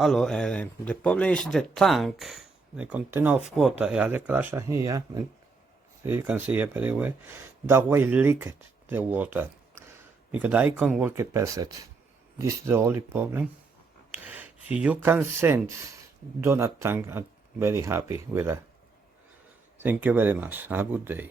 Hello, the problem is the tank, the container of water. I had a crash here, and you can see it very well. That way leaked the water because I can't work it perfect. This is the only problem. So you can send donut tank. I'm very happy with that. Thank you very much. Have a good day.